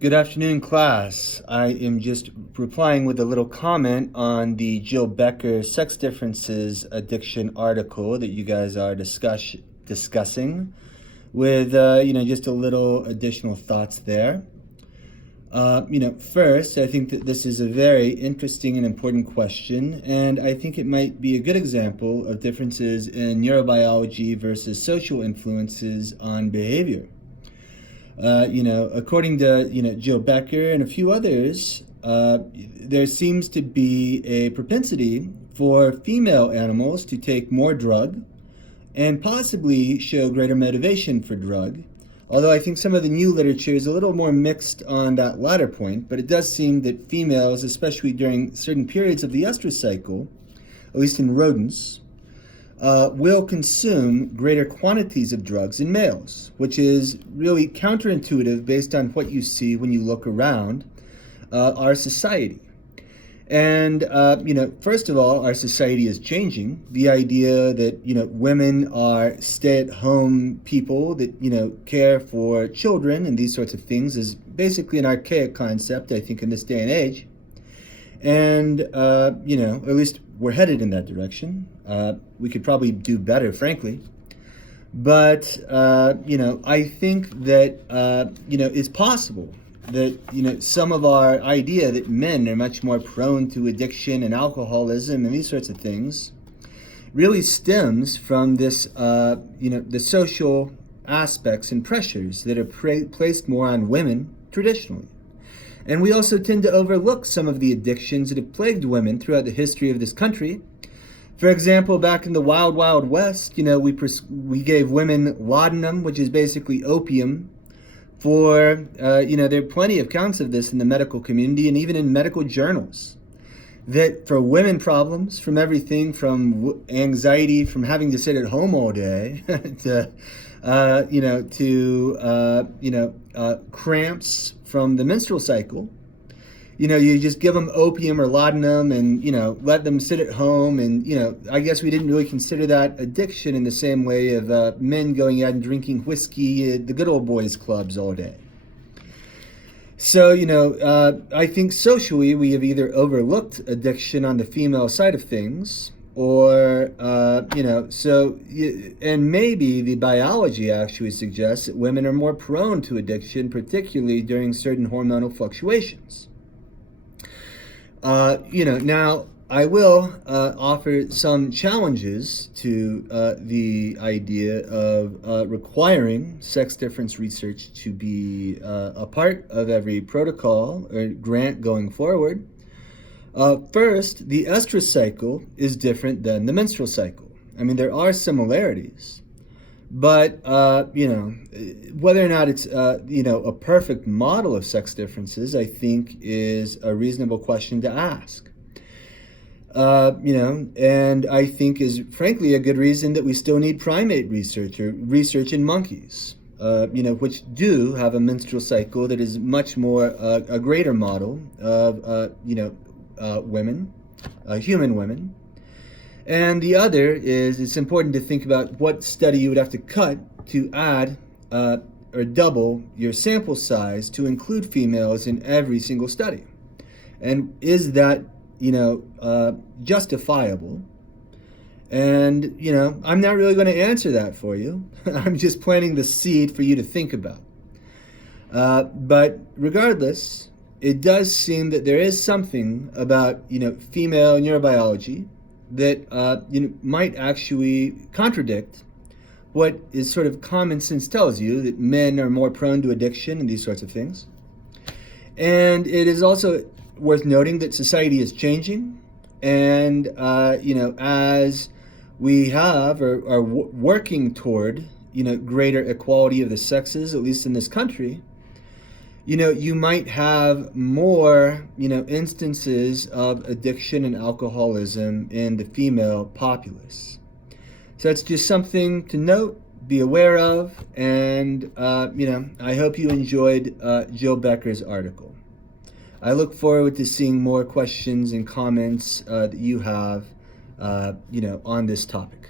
Good afternoon, class. I am just replying with a little comment on the Jill Becker Sex Differences Addiction article that you guys are discussing with, just a little additional thoughts there. First, I think that this is a very interesting and important question, and I think it might be a good example of differences in neurobiology versus social influences on behavior. According to, Jill Becker and a few others, there seems to be a propensity for female animals to take more drug and possibly show greater motivation for drug. Although I think some of the new literature is a little more mixed on that latter point, but it does seem that females, especially during certain periods of the estrous cycle, at least in rodents, will consume greater quantities of drugs in males, which is really counterintuitive based on what you see when you look around our society. And, first of all, our society is changing. The idea that, women are stay-at-home people that, care for children and these sorts of things is basically an archaic concept, I think, in this day and age. And, at least we're headed in that direction. We could probably do better, frankly. But, I think that, it's possible that, some of our idea that men are much more prone to addiction and alcoholism and these sorts of things really stems from this, the social aspects and pressures that are placed more on women traditionally. And we also tend to overlook some of the addictions that have plagued women throughout the history of this country. For example, back in the Wild Wild West, we gave women laudanum, which is basically opium, for, there are plenty of accounts of this in the medical community and even in medical journals. That for women problems, from everything from anxiety, from having to sit at home all day, to cramps from the menstrual cycle, you just give them opium or laudanum and, let them sit at home. And, I guess we didn't really consider that addiction in the same way of men going out and drinking whiskey at the good old boys clubs all day. So, I think socially we have either overlooked addiction on the female side of things or, and maybe the biology actually suggests that women are more prone to addiction, particularly during certain hormonal fluctuations. Now I will offer some challenges to the idea of requiring sex difference research to be a part of every protocol or grant going forward. First, the estrous cycle is different than the menstrual cycle. I mean, there are similarities, but, whether or not it's, a perfect model of sex differences, I think is a reasonable question to ask. And I think is frankly a good reason that we still need primate research or research in monkeys, which do have a menstrual cycle that is much more a greater model of, women, human women. And the other is it's important to think about what study you would have to cut to add or double your sample size to include females in every single study. And is that, justifiable? And, I'm not really going to answer that for you. I'm just planting the seed for you to think about. But regardless, it does seem that there is something about, female neurobiology that, might actually contradict what is sort of common sense tells you, that men are more prone to addiction and these sorts of things. And it is also worth noting that society is changing. And, as we have or are working toward, greater equality of the sexes, at least in this country, you might have more, instances of addiction and alcoholism in the female populace. So that's just something to note, be aware of, and, I hope you enjoyed Jill Becker's article. I look forward to seeing more questions and comments that you have, on this topic.